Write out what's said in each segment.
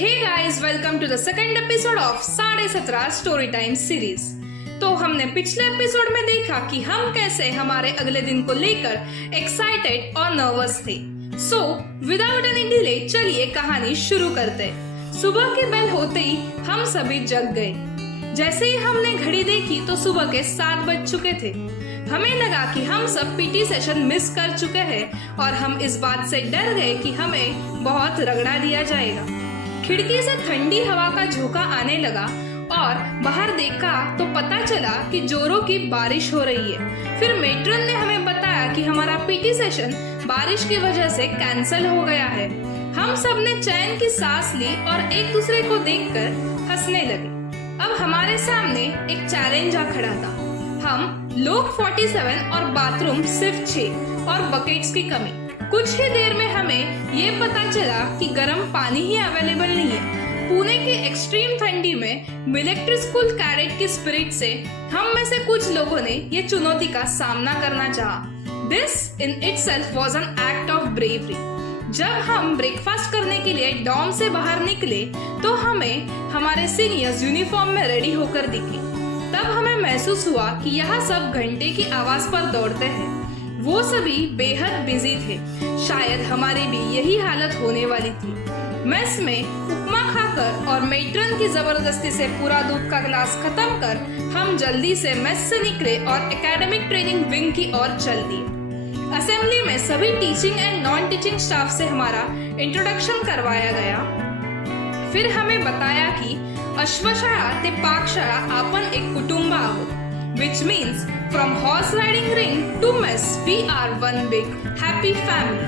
Hey guys, welcome to the second episode of 17.5 story time series. तो हमने पिछले episode में देखा कि हम कैसे हमारे अगले दिन को लेकर एक्साइटेड और नर्वस थे। सो विदाउट एनी डिले चलिए कहानी शुरू करते। सुबह की बेल होते ही हम सभी जग गए। जैसे ही हमने घड़ी देखी तो सुबह के 7 बज चुके थे। हमें लगा कि हम सब पीटी सेशन मिस कर चुके हैं और हम इस बात से डर गए कि हमें बहुत रगड़ा दिया जाएगा। खिड़की से ठंडी हवा का झोंका आने लगा और बाहर देखा तो पता चला कि जोरों की बारिश हो रही है। फिर मेट्रन ने हमें बताया कि हमारा पीटी सेशन बारिश की वजह से कैंसिल हो गया है। हम सब ने चैन की सांस ली और एक दूसरे को देखकर हंसने लगे। अब हमारे सामने एक चैलेंज आ खड़ा था। हम लोग 47 और बाथरूम सिर्फ 6 और बकेट्स की कमी। कुछ ही देर में हमें ये पता चला कि गर्म पानी ही अवेलेबल नहीं है। पुणे की एक्सट्रीम ठंडी में मिलिट्री स्कूल कैडेट की स्पिरिट से हम में से कुछ लोगों ने ये चुनौती का सामना करना चाहा। This in itself was an act of bravery. जब हम ब्रेकफास्ट करने के लिए डॉर्म से बाहर निकले तो हमें हमारे सीनियर्स यूनिफॉर्म में रेडी होकर दिखे। तब हमें महसूस हुआ कि यहाँ सब घंटे की आवाज पर दौड़ते हैं। वो सभी बेहद बिजी थे। शायद हमारी भी यही हालत होने वाली थी। मेस में उपमा खाकर और मेट्रन की जबरदस्ती से पूरा दूध का गिलास खत्म कर हम जल्दी से मेस से निकले और एकेडमिक ट्रेनिंग विंग की ओर चल दिए। असेंबली में सभी teaching and non teaching staff से हमारा इंट्रोडक्शन करवाया गया। फिर हमें बताया कि अश्वशाळा ते पाकशाळा आपण एक कुटुंब आहोत, which means from horse riding ring to mess we are one big happy family।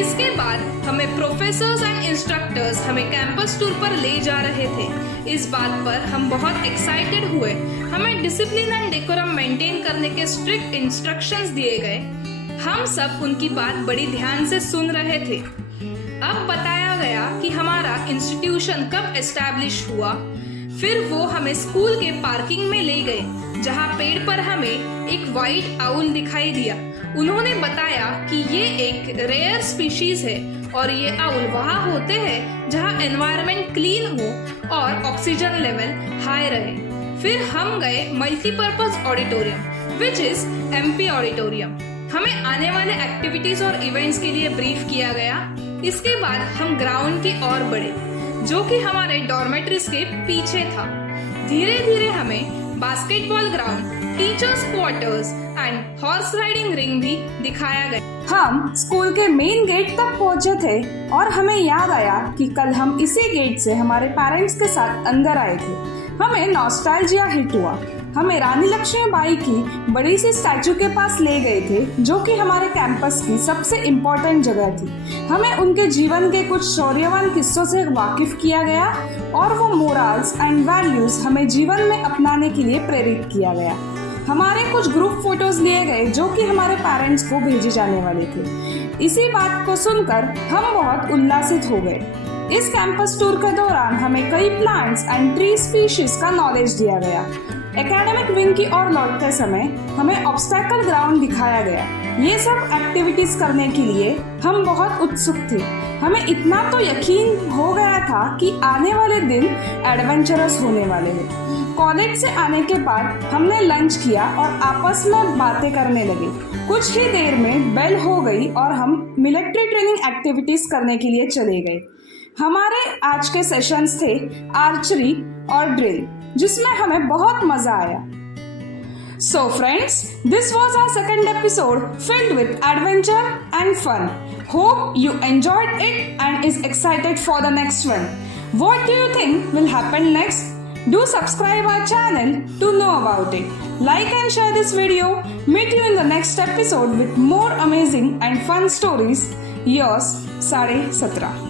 इसके बाद हमें प्रोफेसर्स एंड इंस्ट्रक्टर्स हमें कैंपस टूर पर ले जा रहे थे। इस बात पर हम बहुत एक्साइटेड हुए। हमें डिसिप्लिन एंड डेकोरम मेंटेन करने के स्ट्रिक्ट इंस्ट्रक्शंस दिए गए। हम सब उनकी बात बड़ी ध्यान से सुन रहे थे। अब बताया गया कि हमारा इंस्टीट्यूशन कब एस्टैब्लिश हुआ। फिर वो हमें स्कूल के पार्किंग में ले गए जहाँ पेड़ पर हमें एक व्हाइट आउल दिखाई दिया। उन्होंने बताया कि ये एक रेयर स्पीशीज है और ये आउल वहाँ होते हैं जहाँ एनवायरनमेंट क्लीन हो और ऑक्सीजन लेवल हाई रहे। फिर हम गए multipurpose auditorium which is MP auditorium. हमें आने वाले एक्टिविटीज और इवेंट्स के लिए ब्रीफ किया गया। इसके बाद हम ग्राउंड की ओर बढ़े जो कि हमारे डॉर्मेट्रीज के पीछे था। धीरे धीरे हमें basketball ground, teachers quarters and horse riding ring भी दिखाया गया। हम स्कूल के मेन गेट तक पहुंचे थे और हमें याद आया कि कल हम इसी गेट से हमारे पेरेंट्स के साथ अंदर आए थे। हमें नॉस्टैल्जिया हिट हुआ। हमें रानी लक्ष्मीबाई की बड़ी सी स्टैचू के पास ले गए थे जो कि हमारे कैंपस की सबसे इम्पोर्टेंट जगह थी। हमें उनके जीवन के कुछ शौर्यवान किस्सों से वाकिफ किया गया और वो मोरल्स एंड वैल्यूज हमें जीवन में अपनाने के लिए प्रेरित किया गया। हमारे कुछ ग्रुप फोटोज लिए गए जो कि हमारे पेरेंट्स को भेजे जाने वाले थे। इसी बात को सुनकर हम बहुत उल्लासित हो गए। इस कैंपस टूर के दौरान हमें कई प्लांट्स एंड ट्री स्पीशीज का नॉलेज दिया गया। एकेडमिक विंग की ओर लौटते समय हमें ऑब्स्टैकल ग्राउंड दिखाया गया। ये सब एक्टिविटीज करने के लिए हम बहुत उत्सुक थे। हमें इतना तो यकीन हो गया था कि आने वाले दिन एडवेंचरस होने वाले हैं। कॉलेज से आने के बाद हमने लंच किया और आपस में बातें करने लगे। कुछ ही देर में बेल हो गई और हम मिलिट्री ट्रेनिंग एक्टिविटीज करने के लिए चले गए। हमारे आज के सेशंस थे आर्चरी और ड्रिल जिसमें हमें बहुत मजा आया। So friends, this was our second episode filled with adventure and fun. Hope you enjoyed it and is excited for the next one. What do you think will happen next? Do subscribe our channel to know about it. Like and share this video. Meet you in the next episode with more amazing and fun stories. Yours, 17.5.